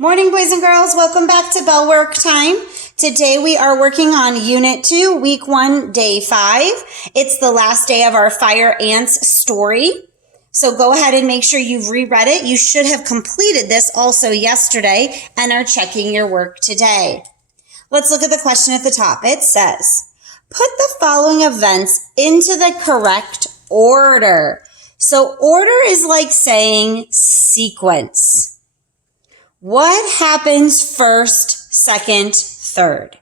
Morning, boys and girls. Welcome back to Bell Work Time. Today we are working on Unit 2, Week 1, Day 5. It's the last day of our Fire Ants story. So go ahead and make sure you've reread it. You should have completed this also yesterday and are checking your work today. Let's look at the question at the top. It says, put the following events into the correct order. So order is like saying sequence. What happens first, second, third?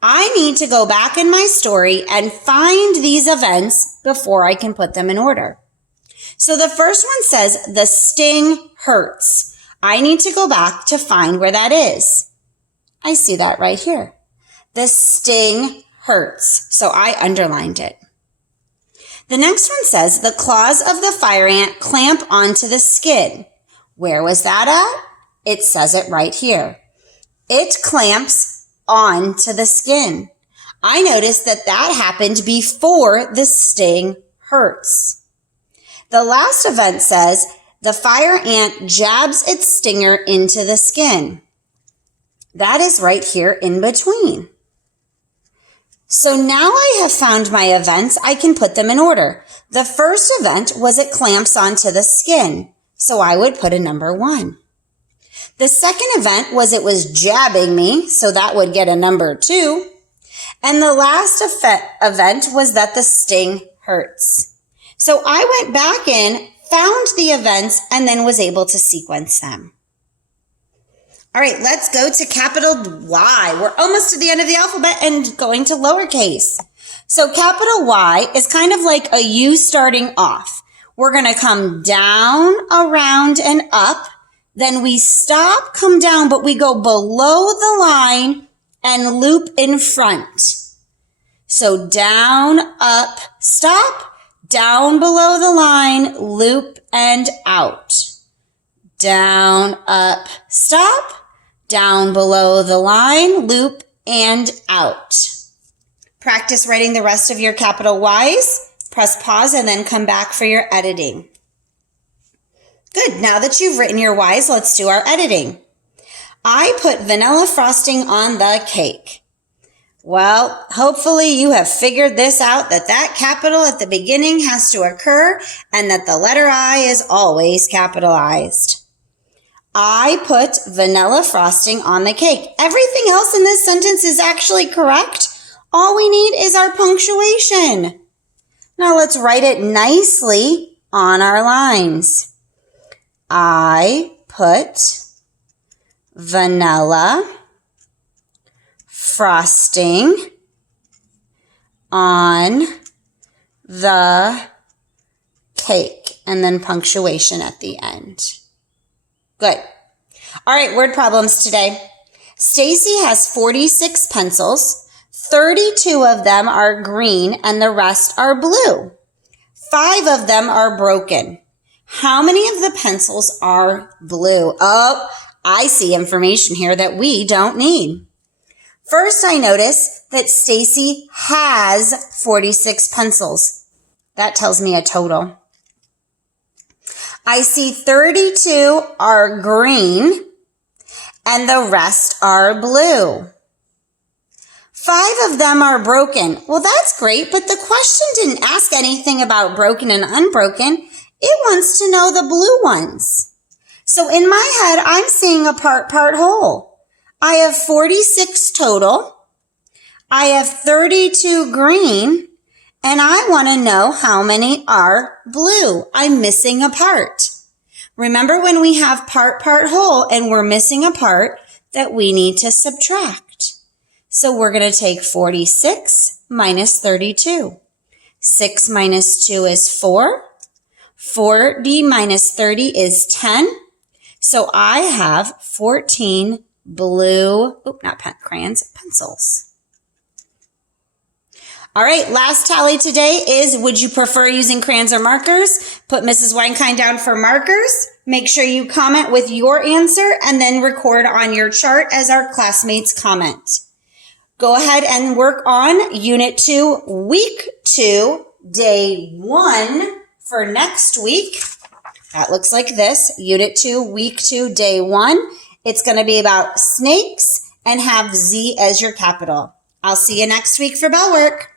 I need to go back in my story and find these events before I can put them in order. So the first one says, the sting hurts. I need to go back to find where that is. I see that right here. The sting hurts. So I underlined it. The next one says, the claws of the fire ant clamp onto the skin. Where was that at? It says it right here. It clamps onto the skin. I noticed that happened before the sting hurts. The last event says the fire ant jabs its stinger into the skin. That is right here in between. So now I have found my events. I can put them in order. The first event was it clamps onto the skin. So I would put a number 1. The second event was it was jabbing me, so that would get a number 2. And the last event was that the sting hurts. So I went back in, found the events, and then was able to sequence them. All right, let's go to capital Y. We're almost to the end of the alphabet and going to lowercase. So capital Y is kind of like a U starting off. We're going to come down, around, and up. Then we stop, come down, but we go below the line and loop in front. So down, up, stop, down below the line, loop and out. Down, up, stop, down below the line, loop and out. Practice writing the rest of your capital Y's. Press pause and then come back for your editing. Good. Now that you've written your Y's, let's do our editing. I put vanilla frosting on the cake. Well, hopefully you have figured this out, that capital at the beginning has to occur and that the letter I is always capitalized. I put vanilla frosting on the cake. Everything else in this sentence is actually correct. All we need is our punctuation. Now let's write it nicely on our lines. I put vanilla frosting on the cake, and then punctuation at the end. Good. All right, word problems today. Stacy has 46 pencils. 32 of them are green and the rest are blue. 5 of them are broken. How many of the pencils are blue? Oh, I see information here that we don't need. First, I notice that Stacy has 46 pencils. That tells me a total. I see 32 are green and the rest are blue. 5 of them are broken. Well, that's great, but the question didn't ask anything about broken and unbroken. It wants to know the blue ones. So in my head, I'm seeing a part whole. I have 46 total. I have 32 green, and I want to know how many are blue. I'm missing a part. Remember when we have part whole and we're missing a part that we need to subtract. So we're going to take 46 minus 32. 6 minus 2 is 4. 40 minus 30 is 10. So I have 14 blue, pencils. All right, last tally today is, would you prefer using crayons or markers? Put Mrs. Weinkind down for markers. Make sure you comment with your answer and then record on your chart as our classmates comment. Go ahead and work on Unit 2, Week 2, Day 1 for next week. That looks like this, Unit 2, Week 2, Day 1. It's going to be about snakes and have Z as your capital. I'll see you next week for bell work.